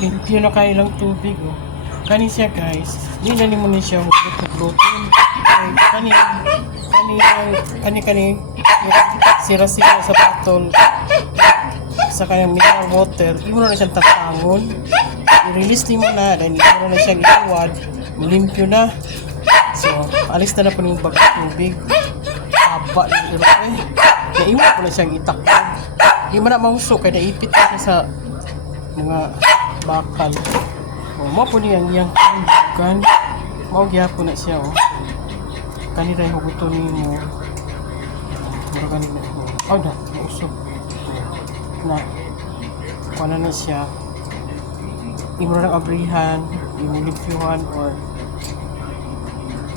Limpyo na kayo lang tubig, oh. Kani siya, guys. Di na mo ni siya hugot-hugotin. Kani, sira-sira sa bottle. Sa kanyang mineral water, di mo na siyang tatangon. I-release mo na, then di mo na siyang iwad. Limpyo na. So, alis na po yung bagang tubig. Haba yung iro eh. Naiwan ko na siyang itakbo. Di mo na mausok, kaya naipit na siya sa mga bakal. O, mo po niyang bukan. Maugya po na siya, oh. Kanina yung huguton mo. Maragan na. Oh, na, mausok. Na, wala na siya. Imo na ng abrihan, imulipyuhan, or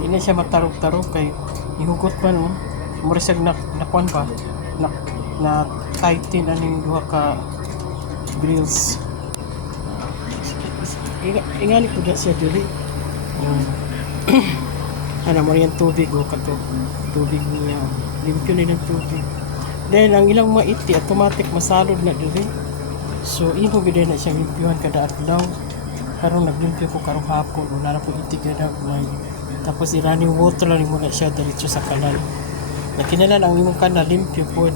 hindi na siya matarog-tarog kay ihugot pa, no? Mura siya nakuan pa. Na tighten aning duha ka grills. Ingani ko na siya dili. Ano mo yung tubig, o kato tubig niya. Limpyo na yung tubig. Dahil ang ilang maiti, automatic masalod na dili. So, imo gid na siyang limpyuhan kada adlaw. Karong naglimpyo ko karong hapon, wala na po iti kada may. Tapos running water lang mo na siya diretso sa kanal. Nakinalan ang imong kanal limpyo po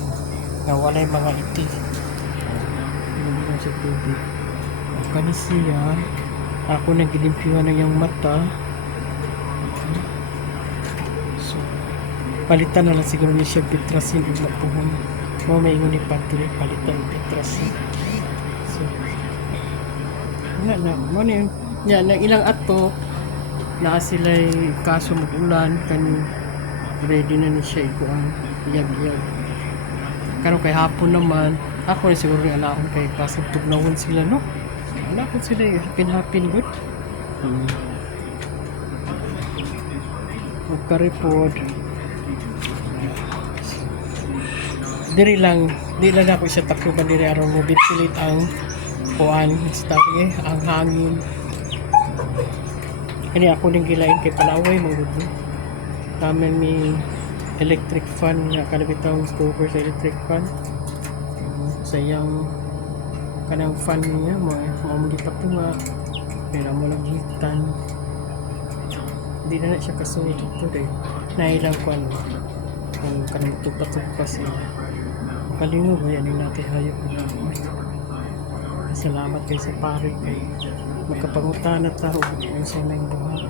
nga walay mga iti. Ano sa tubig. Kani siya, ako nagilimpyuhan na yung mata. So, palitan na lang siguro ni siya bitrasin ug mapuhon. Mo may ingon ni Padre, palitan bitrasin. So, na mo na yun. Yan, ilang ato na sila'y kaso mag-ulan kani ready na ni siya ikuan iyag-iyag. Karon kay hapon naman ako na siguro yung alaon kay pasag tugnawon sila, no? Alaon sila happy good. Magka-report di lang ako siya takluban diri aron mo bitpilit ang kuan stawye ang hangin. Kani ako ning gilain kay palaway mo gud. Tamen mi electric fan nga kada bitaw cover sa electric fan. Sayang kanang fan niya mo gitapunga pero mo lagitan. Hindi na siya kasunod ito dahil nailang ko kung kanang tupa-tupa siya. Kalingo ba yan yung natin hayop na salamat kay sa pare kay magkapangutan na tao kung sa may buhat.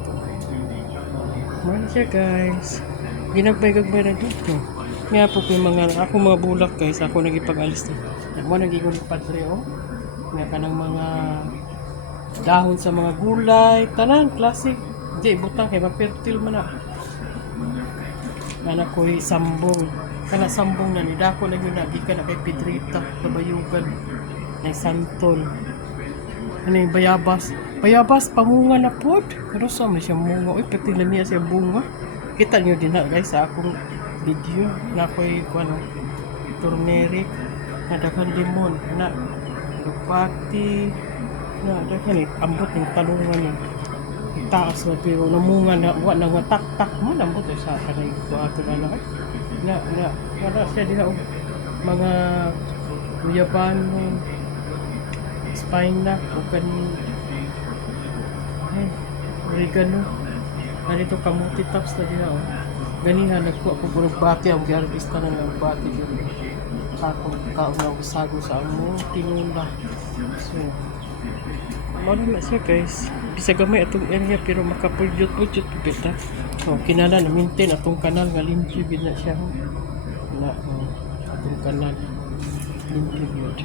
Mano siya guys. Ginagbay-gagbay na dito. Nga po yung ako mga bulak guys. Ako nagipag-alis na. Mo nagiging Padre oh. Nga kanang mga dahon sa mga gulay. Tanan, classic. Di, butang kay mapertil man na. Anak ko'y sambong. Kana sambong na ni dako na yun lagi ka na kay Pedrita kabayugan ay santol. Ano yung bayabas? Bayabas, pamunga na po. Pero saan na siya munga? Uy, patilan niya siya bunga. Kita nyo din na guys sa akong video na ako'y turmeric na daghang limon na lupati na daghang ambot ng talungan niya. Itaas na pero namunga na wala nga tak-tak mo nambot sa kanay ko ato na lang na wala siya diha mga guyabano spina o kani oregano narito kamuti tops na diha ganihan nagkuha ko puro bati ang giartista na ng bati yun ako kauna usago sa amo tinula so mano na siya guys bisa gamay atong area pero makapudyot-pudyot bita so kinala na maintain atong kanal nga limpyo gid na siya na atong kanal limpyo gid